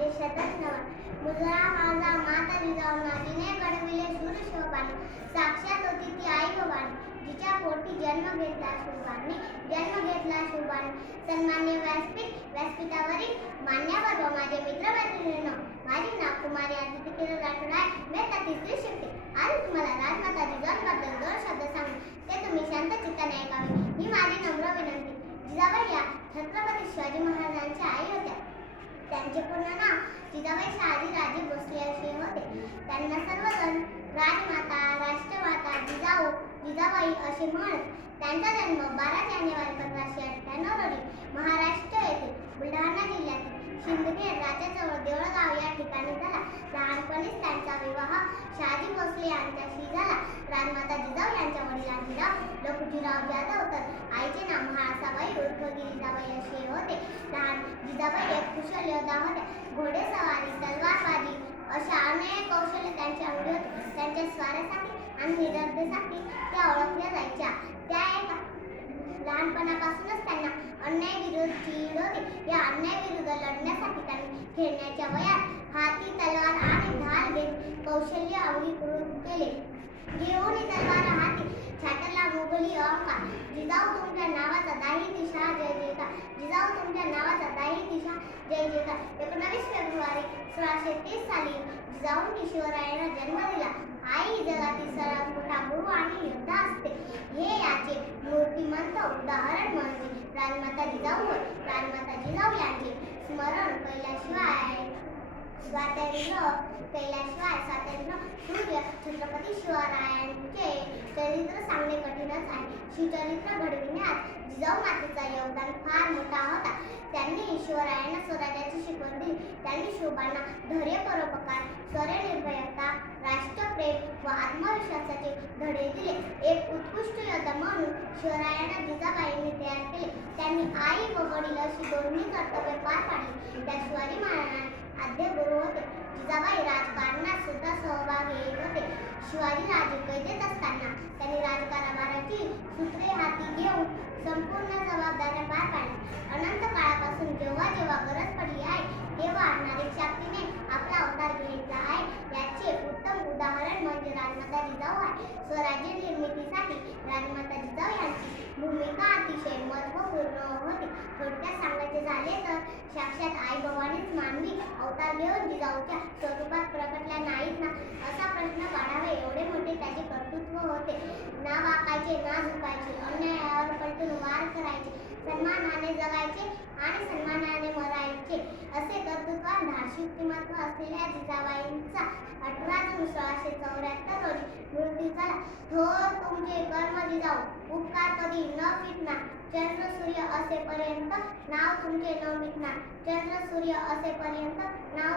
माझे शतक नवा मुलगा माझा माता जिजाऊना तिने घडविले शूर शोभाने साक्षात होती ती आई भवानी जिच्या पोटी जन्म घेतला शोभाने सन्मान्य व्यासपीठावरील मान्यवर व माझे मित्र मैत्रिणींनो माझे नाव कुमारी आदित्य किरण राठोड आहे. मी आता तिसरी शिकते. आज तुम्हाला राजमाता जिजाऊंबद्दल 2 शब्द सांगू ते तुम्ही शांत चित्ताने ऐकावे ही माझी नम्र विनंती. जिजाबाई या छत्रपती शिवाजी महाराजांच्या आई होत्या. त्यांचे पूर्ण नाव जिजाबाई शहाजी राजे भोसले असे होते. त्यांना सर्वजण राजमाता, राष्ट्रमाता, जिजाबाई असे म्हणत. त्यांचा जन्म 12 जानेवारी 1598 रोजी महाराष्ट्र येथे बुलढाणा जिल्ह्यातील शिंदखेड राजाजवळ देवळगाव या ठिकाणी झाला. लहानपणीच त्यांचा विवाह शहाजी भोसले यांच्याशी झाला. राजमाता जिजाऊ यांच्या वडिलांचे नाव लखुजीराव जाधव तर आईचे नाव म्हाळसाबाई उर्फ गिरिजाबाई असे होते. लहान जिजाबाई एक कुशल योद्धा होत्या. घोडेसवारी, तलवारबाजी अशा अनेक कौशल्य त्यांच्या अंगी होते. त्यांच्या स्वाऱ्यासाठी आणि निर्भयतेसाठी त्या ओळखल्या जायच्या. त्या एक लहानपणापासूनच त्यांना अन्यायाविरुद्ध चीड होती. या अन्यायाविरुद्ध लढण्यासाठी त्यांनी खेळण्याच्या वयात हाती तलवार आणि ढाल घेत कौशल्य अंगीकृत केले. घेऊन तलवार हाती छाटला मोगली अहंकार. जिजाऊ तुमच्या नावाचा दाही दिशा जय जयकार. जिजाऊ तुमच्या नावाचा दाही दिशा जय जयकार. 19 फेब्रुवारी 1630 साली जिजाऊंनी शिवरायांना जन्म दिला. आई जगातील सर्वात मोठा गुरु आणि योद्धा असते हे याचे मूर्तिमंत उदाहरण म्हणजे राजमाता जिजाऊ होय. राजमाता जिजाऊ यांचे स्मरण केल्याशिवाय स्वातंत्र्य सूर्य छत्रपती शिवरायांचे चरित्र सांगणे कठीणच आहे. शिवचरित्र घडविण्यात जिजाऊ मातेचा योगदान फार मोठा होता. त्यांनी शिवरायांना स्वराज्याची शिकवण दिली. त्यांनी शिवबांना धैर्य, परोपकार, स्वयंनिर्भरता, राष्ट्रप्रेम व आत्मविश्वासाचे धडे दिले. एक उत्कृष्ट योद्धा म्हणून शिवरायांना जिजाबाईंनी तयार केले. त्यांनी आई व वडील अशी दोन्ही कर्तव्ये पार पाडली. त्या शिवाजी महाराजांना आद्य गुरु होते. जिजाबाई राजकारणात सुद्धा सहभाग घेत होते. शिवाजी राजे कैदेत असताना त्यांनी राजकारभाराची सूत्रे हाती घेऊन संपूर्ण जबाबदाऱ्या पार पाडल्या. अनंत काळापासून जेव्हा जेव्हा गरज पडली आहे तेव्हा नारी शक्तीने आपला अवतार घेतला आहे. याचे उत्तम उदाहरण म्हणजे राजमाता जिजाऊ आहे. स्वराज्य निर्मितीसाठी राजमाता जिजाऊ यांची भूमिका अतिशय महत्त्वपूर्ण होती. थोडक्यात सांगायचे झाले तर साक्षात आई भवानीच मानवी अवतार घेऊन जिजाऊच्या स्वरूपात प्रकटल्या नाहीत ना असा प्रश्न काढावे एवढे मोठे त्याचे कर्तृत्व होते. ना वाकायचे ना झुकायचे, अन्यायावर पलटून वार करायचे, सन्मानाने जगायचे आणि सन्मानाने मरायचे असे कर्तृत्वात धाडसी व्यक्तिमत्व असलेल्या जिजाबाईंचा 18 जून 1674 रोजी मृत्यू झाला. थोर तुमचे कर्म जिजाऊ उपकार कधी न फिटणार. चंद्र सूर्य असेपर्यंत नाव तुमचे न मिटणार. चंद्र सूर्य असेपर्यंत नाव